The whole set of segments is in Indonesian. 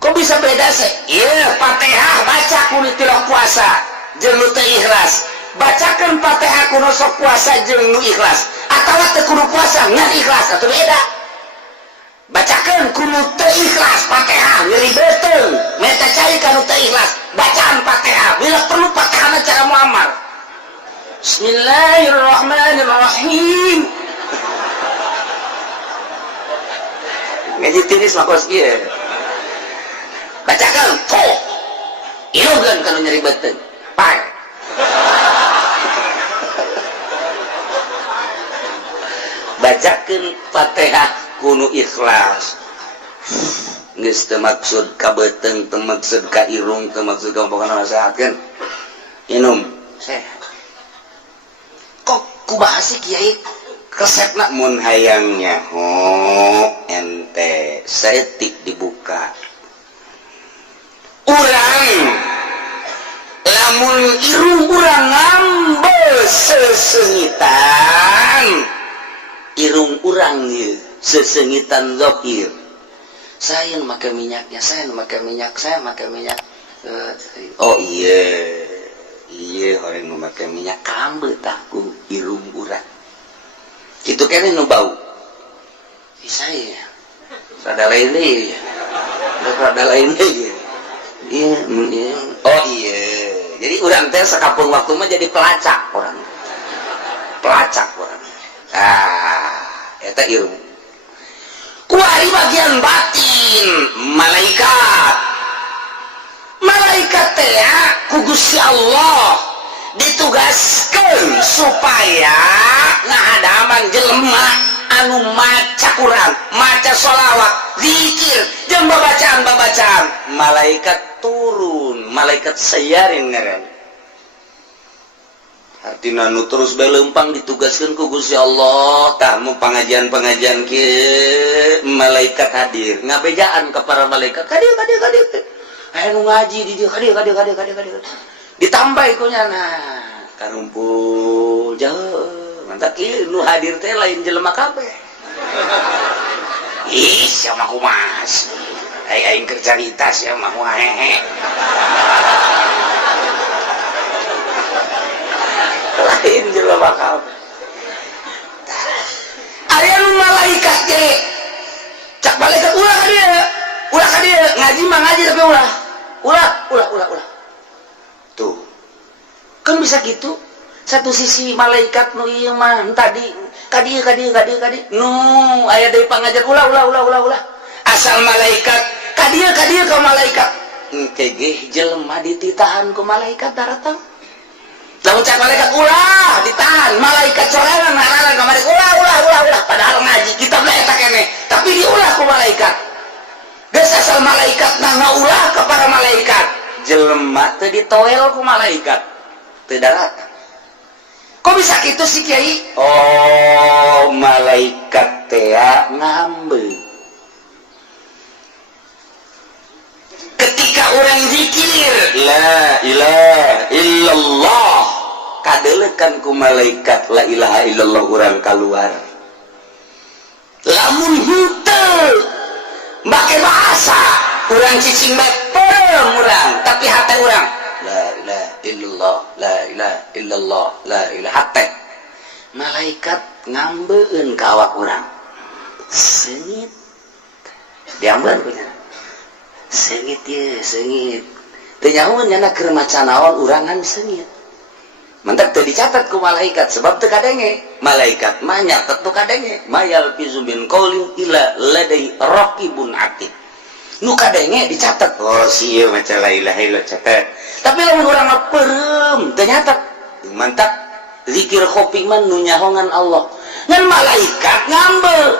Kok bisa beda sih? Iya, Fatihah baca kudu tilok puasa jeung nu teu ikhlas. Bacakeun Fatihah kudu sok puasa jeung nu ikhlas. Atawa teu kudu puasa ngan ikhlas atuh beda. Bacakeun kudu teu ikhlas Fatihah ngiribeuteung. Meta cai kanu teu ikhlas. Bacaan Fatihah bila perlu Fatihahna cara muammar. Bismillahirrahmanirrahim. Ngaji tiris mah kos ieu. Bacakan tuh ilugan kalau nyari beten par bacakan Fatihah kudu ikhlas geus teu maksud ka beuteung teu maksud ka irung teu maksud ka pokona nasehat kan inum sehat kok kumaha sih kiai resepna mun hayangnya ente setik dibuka urang lamun irung urang ngambel sesengitan irung urang sesengitan zokir saya make minyaknya saya make minyak oh iya orang make minyak kambel taku irung urang itu kene nu bau saya rada lain deh rada lain deh iya, oh iya. Jadi urang teh sakapeung waktu mah jadi pelacak orang. Eta ilmu. Kuari bagian batin malaikat. Malaikat teh ku Gusti Allah ditugaskeun supaya ngahadaman jelema anu maca Quran, maca sholawat, zikir, jeung babacaan. Malaikat turun, malaikat sayaring ngaran. Artina nu terus bae leumpang ditugaskeun ku Gusti Allah, tah mu pengajian-pengajian kieu malaikat hadir, ngabejaan ka para malaikat. Kadieu. Aya nu ngaji di dieu, kadieu. Ditambah ku nyana, karumpul jauh. Mantap kieu nu hadir teh lain jelema kabeh. Ih, sia mah kumas. Aing keur carita sia mah hehe. Lain jelema kabeh. Aya nu malaikat ge. Cak malaikat ulah ka dieu. Ngaji mah ngaji tapi ulah. Ulah. Tuh. Kan bisa gitu. Satu sisi malaikat nu ieu mah tadi kadi nu aya deui pangajar ulah asal malaikat kadi ka malaikat engke ge jelema dititahan ku malaikat daratang lamun cak malaikat ulah ditahan malaikat sorangan ngaran ka malaikat ulah padahal ngaji kitab eta keneh tapi diulah ku malaikat geus asal malaikat ngaulah ka para malaikat jelema teu ditoel ku malaikat teu daratang. Kok bisa gitu sih Kiai? Oh, malaikat teh ngambil. Ketika orang zikir la ilaha illallah kadelekan ku malaikat la ilaha illallah orang keluar. Lamun henteu make bahasa orang cicing bae urang tapi hate urang la ilaha illallah la ilaha hate malaikat ngambeun ka awak urang seungit diambeun punya seungit teu nyahoan nya keur maca naon urangan seungit mantap teu dicatat ku malaikat sebab teu kadenge malaikat mah nyatet teu kadenge mayal fizumin qaulin ila ladai raqibun atid nu kadenge dicatat oh sieu maca la ilaha illallah catat tapi lamun urang peureum teu nyatet mantap zikir khofi man nu nyahongan Allah ngan malaikat ngambel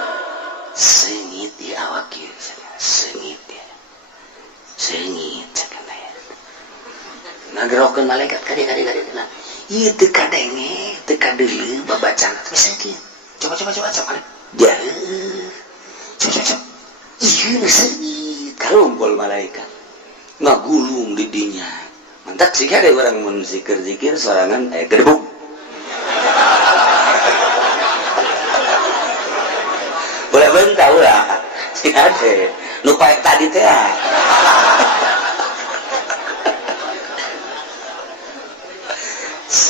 seungit di awak ieu seungit cenah ngagerokeun malaikat kade nah ieu teu kadenge teu kadeuleu babacana teh sakieu coba jauh coba ieu seungit karumpul malaikat ngagulung di dinya mantap sih ada orang mun zikir sorangan gedebuk boleh bentau lah sih ada nu paek tadi teh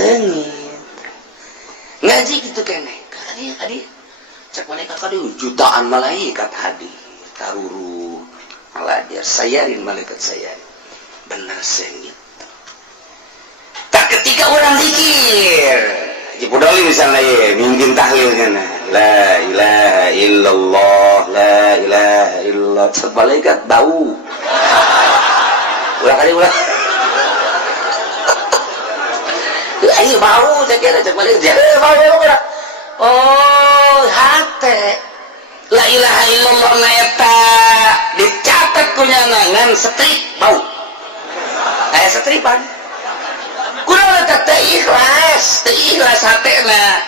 sengit ngaji gitu kene kadi cek malaikat kadi jutaan malaikat hadir taruru maladir sayarin malaikat sayarin bener sengit tak ketika orang zikir Jipudoli misalnya ya mimpin tahlil kan la ilaha illallah la ilaha illallah cek malaikat bau ulah kali ulah ayo bau saya kira cek malaikat bau oh hati la ilaha illallah naeta dicatat kunyangan strip bau kayak stripan kurang ikhlas hatena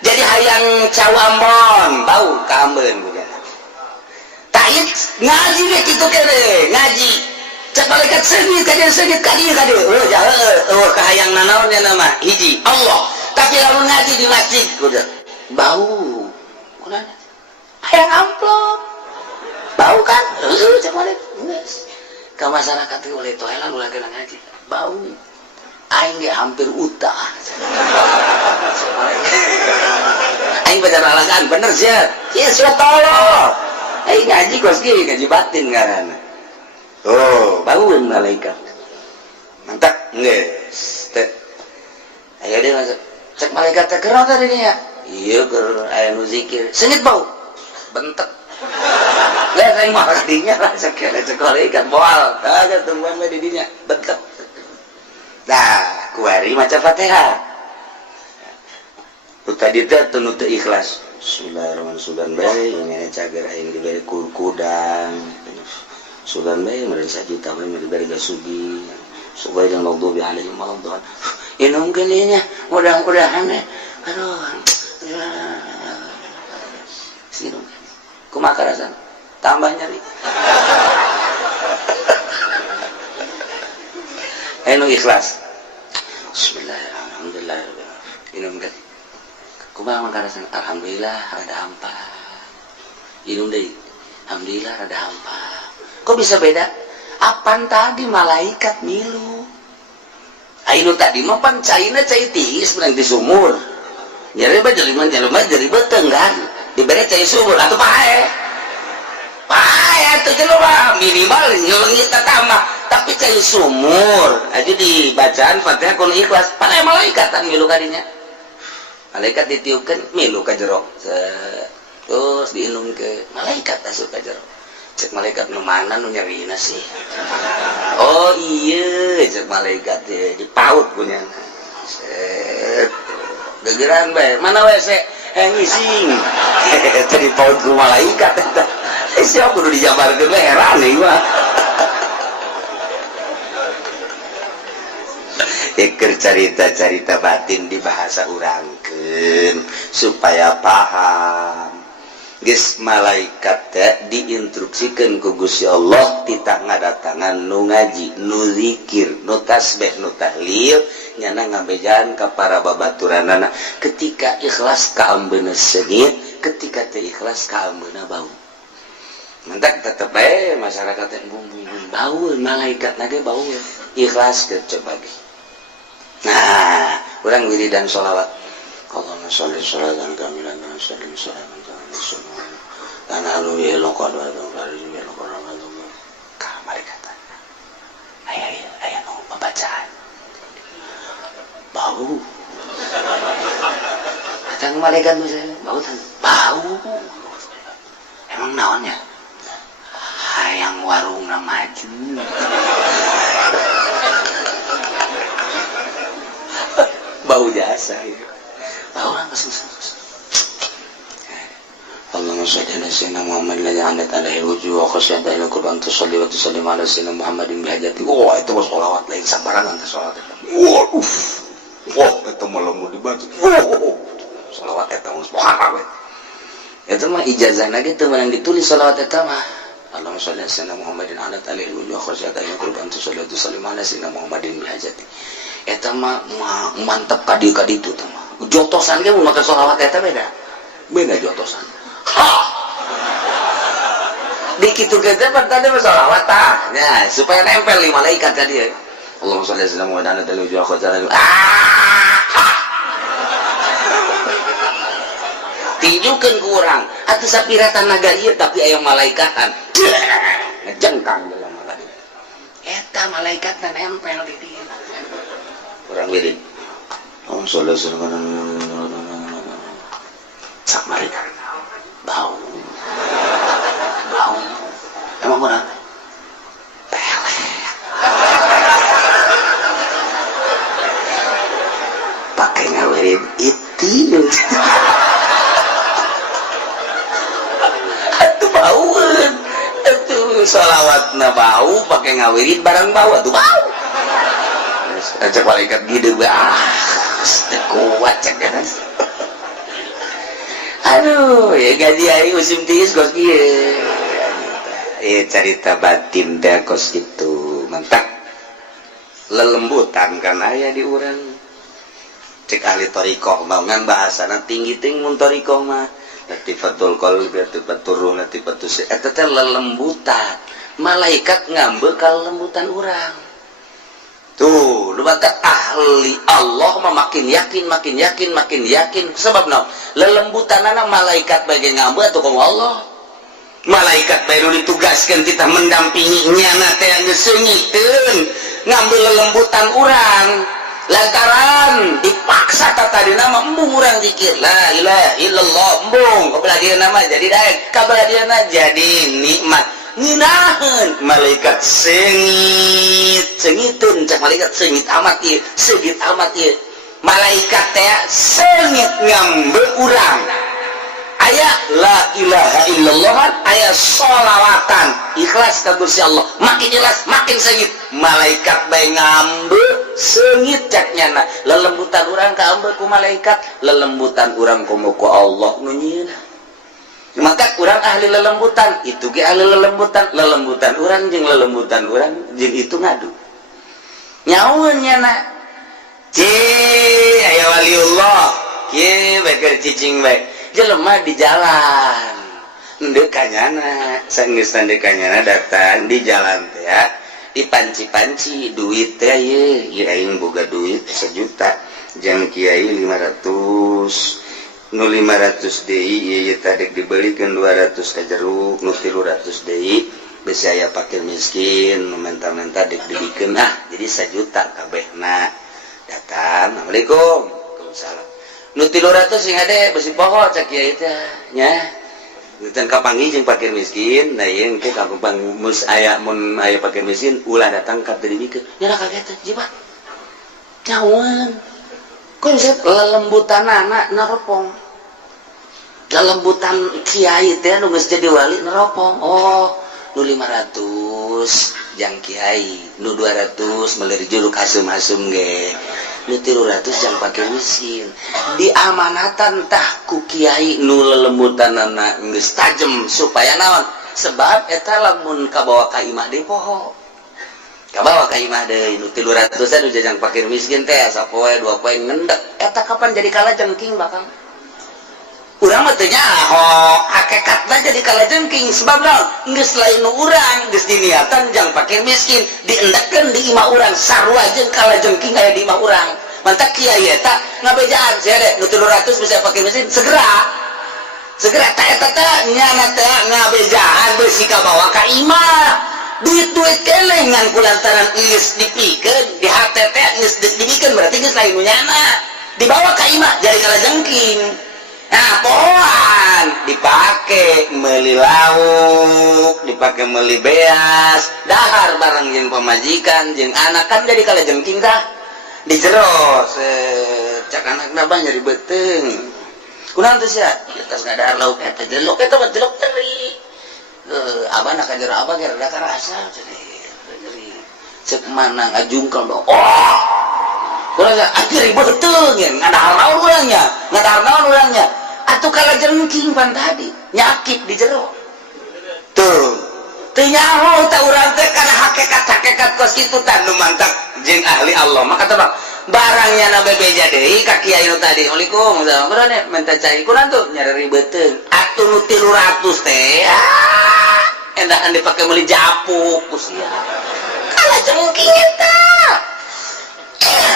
jadi hayang cawambon bau kamben kugana taik ngaji deh gitu kene ngaji cek malaikat sengit kadi oh kahayang nanaonnya nama hiji Allah tapi lamun ngaji di masjid kuda bau kunana hayang amplop bau kan cek malaikat ke masyarakat itu oleh toilet ulah kena ngaji bau aing ge hampir utah aing baca alasan bener sih ya sudah tolong aing ngaji kos gini ngaji batin karena oh bauin malaikat mantap nges ayo dia masuk cek malaikat kerana tadi ya iya ker ayo zikir sengit bau bentek lihat aing mah kadinya lah cek malaikat boal ada tungguan di dinya bentek nah kuari maca Fatihah tadi teh nu teu ikhlas Bismillahirrahmanirrahim bae ini cager aing diberi kudang sugan bae meureun sajuta bae diberi gasugi supaya yang maghdubi alaihim waladdallin inum geulinya mudah-mudahan aduh sinum kumaha rasana tambah nyeri anu ikhlas Bismillahirrahmanirrahim inum kan kumaha mangkarasan alhamdulillah rada hampa inum deui alhamdulillah rada hampa kok bisa beda apan tadi malaikat milu anu tadi mah pan caina cai tiis menang di sumur jadi mah jadi beteng kan dibere cai sumur atuh pae atuh jelema minimal nyelengit tambah tapi cai sumur aja di bacaan Fatihah kun ikhlas pada malaikat kan milu kadinya malaikat ditiupkan milu ka jero terus diinum ke malaikat asup ka jero cek malaikat nu mana nu nyerina sih oh iya cek malaikat ya dipaut punya set gegeran bae mana WC ngising tadi paut ku malaikat eta siapa kudu dijabarkeun we heran nih mah Iker cerita-cerita batin di bahasa urangkeun supaya paham. Geus malaikat teh diinstruksikeun ku Gusti Allah titah ngadatangan nu ngaji, nu zikir, nu tasbih, nu tahlil nyana ngabejaan ka para babaturanana ketika ikhlas ka ambeuna sengit, ketika teu ikhlas ka ambeuna bau. Mentak tetep bae masyarakat teh bau malaikat na ge bau ikhlas ke coba ge. Nah, orang wiridan sholawat. Allahumma sholli sholatan kamilan wa sallim salaman taala dan alu ya lokal wa ya lokal Ramadan. Ka malaikat. Aya nu pembacaan. Bau. Datang malaikat bau tan. Bau. Emang naonnya? Hayang warungna maju. Bau jasa ya. Bau orang kesusah. Allahumma shalli ala sayyidina Muhammad alladhi anat alaihi wujuh wa khasyata ila qurban tusalli wa tusallim ala sayyidina Muhammadin bihajati. Wah, itu sholawat lain sabaran anta sholawat. Wah, itu malah mau dibaca. Sholawat eta mah muharram. Itu mah ijazahna gitu menang ditulis sholawat eta mah. Allahumma shalli ala sayyidina Muhammadin anat alaihi wujuh wa khasyata ila qurban tusalli wa tusallim ala sayyidina Muhammadin bihajati. Eta mah mantep kadi itu tuh mah. Jotosan ge mun make sholawat eta beda jotosan. Ha. Dikitu ge teh tadi sholawat tah. Nah, supaya nempel di malaikat tadi. Allahumma shalli ala sayyidina Muhammadin ala wujuh khajalan. tinjukeun ku urang atuh sapira tanaga ieu tapi aya malaikatan ngejengkang dalam malaikat eta malaikatna nempel di dieu urang wirid sak malaikat bau emang urang pakai ngawirid itu atuh baueun atuh sholawatna bau pakai ngawirid barang bau atuh bau cek malaikat gede kuat cek kan aduh ya gaji aing musim tiis kos kieu cerita batin teh kos kitu mantap lelembutan kan aya di urang cek ahli torikoh bangan bahasana tinggi mun torikoh mah latifatul qalbi latifatul ruh latifatul eta teh lelembutan malaikat ngambe ka lelembutan urang tuh lu bakat ahli Allah mah makin yakin sebab naon lelembutanana malaikat bage ngambe atuh ku Allah malaikat baru ditugaskeun kita mendampingi nyana teh geus seungiteun ngambil lelembutan urang lantaran dipaksa tadi nama embung urang zikir la ilaha illallah embung kabeladian nama jadi daek kabeladian jadi nikmat nginaheun malaikat sengitun cak malaikat sengit amat ieu seugit amat ieu malaikat teh sengit ngambe urang aya la ilaha illallah aya sholawatan ikhlas ka Gusti Allah makin jelas makin sengit malaikat bae ngambe sengit caknyana lelembutan urang ka ambe ku malaikat lelembutan urang komo ku Allah nu nyieun maka urang ahli lelembutan itu ge ahli lelembutan urang jeung lelembutan urang jeung itu ngadu nyaun nyana aya waliullah kieu bae keur cicing bae jelema di jalan ndeu kanyana saenggeus teh kanyana datang di jalan teh ya dipanci-panci duit teh ieu aing boga duit 1 juta jang kiai 500 nu 500 deui ieu teh dek dibelikeun 200 ka jeruk nu 300 deui bisi aya fakir miskin nu menta-menta dek dibikeun jadi 1 juta kabehna datang assalamualaikum waalaikumsalam nu 300 sing ade besi poho cak kiai teh nya Ten kapangi jeung fakir miskin, nah ieu engke kampang mus aya mun aya fakir miskin ulah datang ka teu dibikeun. Nya kaget teh, jibat. Cawan. Konsep lelembutanana neropong. Lelembutan kiai teh nu geus jadi wali neropong. Oh, nu 500 jang kiai, nu 200 meuli juluk asum-asum ge. Nu 300 jang fakir miskin. Di amanatan tah ku kiai nu lelembutanana geus tajem supaya naon? Sebab eta lamun kabawa ka imah deui poho. Kabawa ka imah deui nu 300 nu jajang fakir miskin teh sapoe 2 poe ngendek. Eta kapan jadi kalajengking bakal? Urang mah teu nyaho, hakikatna jadi kalajengking sebab naon? Geus lain nu urang, geus diniatan jang fakir miskin, diendekeun di imah urang sarua jeung kalajengking aya di imah urang. Mantap kiai eta ngabejaan sia de nu 300 bisa fakir miskin segera ta eta teh nyana teh ngabejaan beusi ka bawa ka imah. Duit-duit kelengan kulantaran geus dipikeun di hate teh geus dipikeun berarti geus lain nu nyana. Dibawa ka imah jadi kalajengking. Nah, pohoan dipake meuli lauk, dipake meuli beas, dahar bareng jeung pamajikan jeung anak kan jadi kalajengking tah. Di jero cak anakna bang nyari beteung. Kunaon teh sia? Geus ngadahar lauk eta jelok eta mah jelok teri. Abana ka jero abah ge rada karasa jadi. Cek mana ngajungkel dong. Oh. Kurang akhir beteung ya ngadahar naon urangnya. Atuh kalajengking pan tadi nyakit di jero. Tuh. Teu nyaho ta urang teh kana hakikat kos kitu tah nu mantap jeung ahli Allah. Maka teh barangnya na bebeja deui ka kiai nu tadi. Waalaikumsalam. Berane minta cai kunaon tuh nyari beuteung. Atuh nu 300 teh. Endahan dipake meuli japuk ku sia. Kalajengking eta.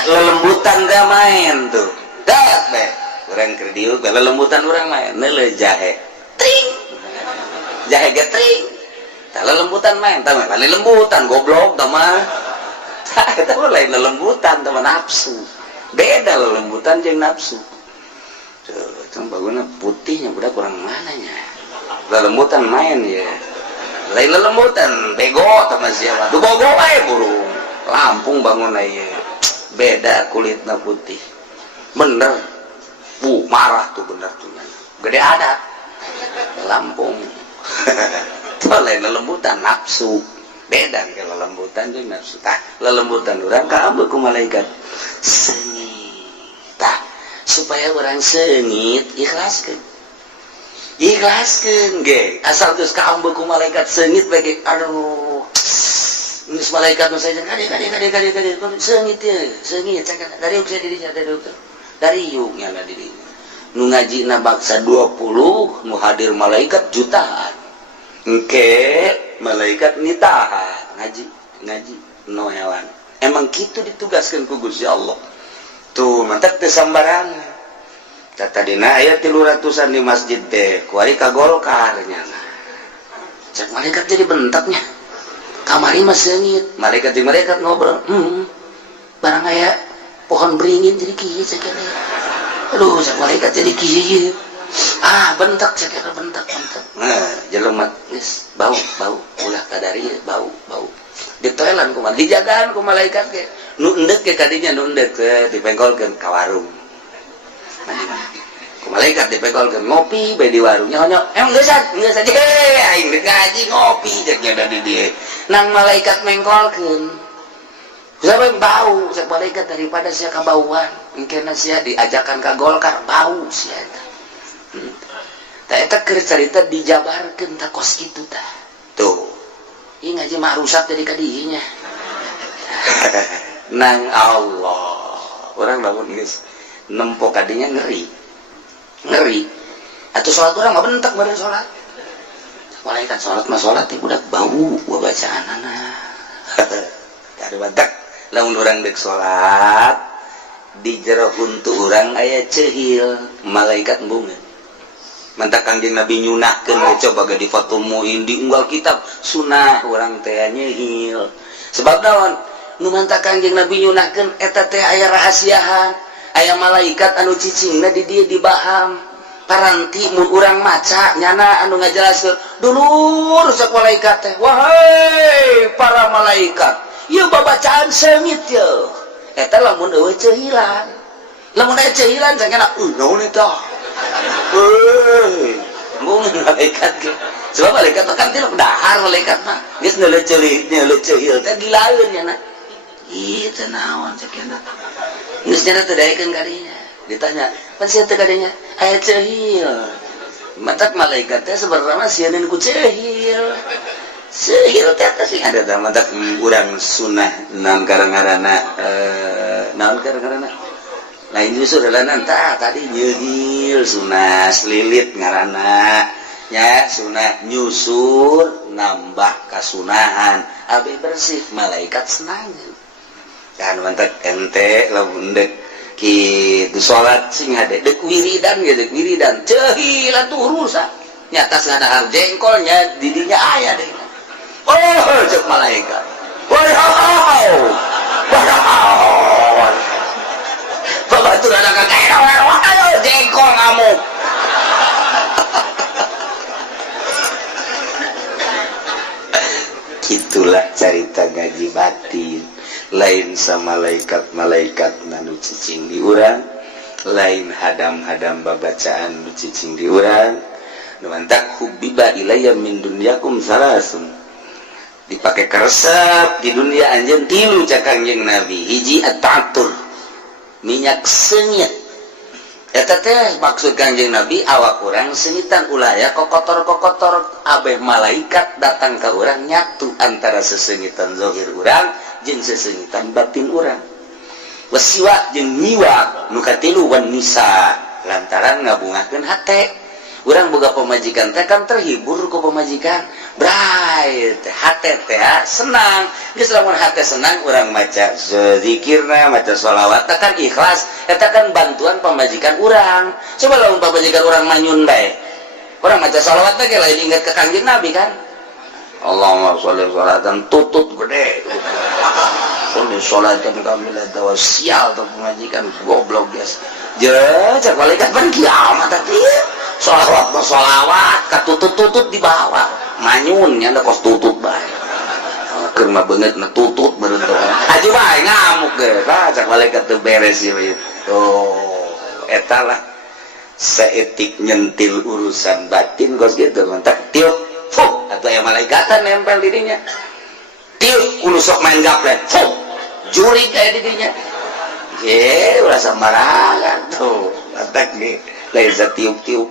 Lelembutan gak main tuh. Dat be. orang kerdiuk kalau lembutan orang main nele jahe tring jahe getring kalau lembutan main tahu paling lembutan goblok teman itu lain lembutan teman nafsu beda lembutan jeung nafsu tuh bagusnya putihnya udah kurang mananya lembutan main ya lain lembutan bego teman siapa tuh bogo wae burung Lampung bangun aja beda kulitnya putih bener marah tuh bener tuh gede adat Lampung tuh lain lembutan nafsu beda kalau lembutan juga nafsu lembutan orang kamu ku malaikat sengit supaya orang sengit ikhlaskan ge asal geus kamu ku malaikat sengit bagi aduh ini malaikat saya kade sengit dari yuk saya dirinya dari yuk nyala dirinya nu ngaji na baksa 20 nu hadir malaikat jutaan engke malaikat nitahan ngaji no hewan emang gitu ditugaskan ku Gusti Allah tuh mantap teu sambarangan tata dina aya 300-an di masjid teh kuari ka Golkar nya cek malaikat jadi bentaknya kamari mah seungit malaikat jeung malaikat ngobrol barang aya pohon beringin jadi kieu cek aduh cek malaikat jadi kieu bentak cek bentak jelema geus bau ulah kadari bau ditoelan kumaha dijagaan ku malaikat ge nu endek ge kadinya nu endek dipengkolkeun ka warung ku malaikat dipengkolkeun ngopi bae di warung nyonyok emang geus aja aing ngaji ngopi cek nya di dieu nang malaikat mengkolkeun sampai bau cek malaikat daripada sia kabauan engkena sia diajakan ka Golkar bau sia eta eta keur carita dijabarkeun ta kos kitu tah tuh ieu ngaji mah rusak jadi kadinya nang Allah orang lamun geus nempo kadinya ngeri atuh salat urang mah bentek badan salat malaikat salat mah salat teh budak bau bacaanana kada bentek lamun urang deuk salat di jero huntu urang aya ceuhil malaikat embungeun mantak Kangjeng Nabi nyunahkeun coba ge di Fathul Muin di unggal kitab sunah urang teh nyeuhil sebab naon nu mantak Kangjeng Nabi nyunahkeun eta teh aya rahasiahan aya malaikat anu cicingna di dieu dibaham paranti mun urang maca nyana anu ngajelaskeun dulur cek malaikat teh wahai para malaikat ieu babacaan seungit yeuh eta lamun eueuh ceuhilan lamun aya ceuhilan cenah naon eta mungkin malaikat ke sebab malaikat kan tidak dahar malaikat mah geus neuleuk teh gilaeun nya na ieu teh naon ceukna geus nya teh daekeun kadinya ditanya pan sia teh kadinya aya ceuhil mantak malaikat teh sebenarnya sieun ku ceuhil teh sing ada teh mantak urang sunah naon karangarana lain justru dalanan tadi nyeuhil sunah lilit ngaranna nya sunah nyusur nambah kasunahan abi bersih malaikat senang kan mantek ente lamun deuk kitu salat sing hade deuk wiridan ceuhil atuh rusak nyata sadahar jengkolnya didinya aya deui cek malaikat wow batur ada kakek ayo jengkol ngamuk gitulah cerita ngaji batin lain sama malaikat nanu cicing di urang lain hadam babacaan nu cicing di urang nuantak hubbiba ilayya min dunyakum salasun dipakai keresep di dunia anjeun tilu cak Kangjeng Nabi hiji at-ta'attur minyak sengit eta teh maksud Kangjeng Nabi awak urang sengitan ulah ya kokotor abeh malaikat datang ke urang nyatu antara sesengitan zahir urang jeung sesengitan batin urang wasiwak jeung miwak nu katilu wan nisa lantaran ngabungakeun hate Urang boga pemajikan teh kan terhibur ku pemajikan. Brai teh hate teh senang. Geus lamun hate senang urang maca zikirna, maca sholawat kan ikhlas. Eta kan bantuan pemajikan urang. Coba lamun pemajikan urang manyun bae. Urang maca sholawat teh lain ingat ke Kangjeng Nabi kan. Allahumma sholli sholatan tutut gede. Sholli sholatan kamilah tawa sial tuh pemajikan goblok guys. Cek malaikat pan kiamat tadi. Sholawat katutut-tutut di bawah. Manyun nya da kos tutut bae. Keur mah beungeut na tutut beureun teh. Haji bae ngamuk ge. Cek malaikat teu beres ieu. Oh, eta lah seetik nyentil urusan batin kos gitu mantap tiup fuh atau ya malaikatan nempel dirinya tiup kudu sok main gaplek fuh juri kayak dirinya ulah sembarangan tuh mantap nih lain tiup-tiup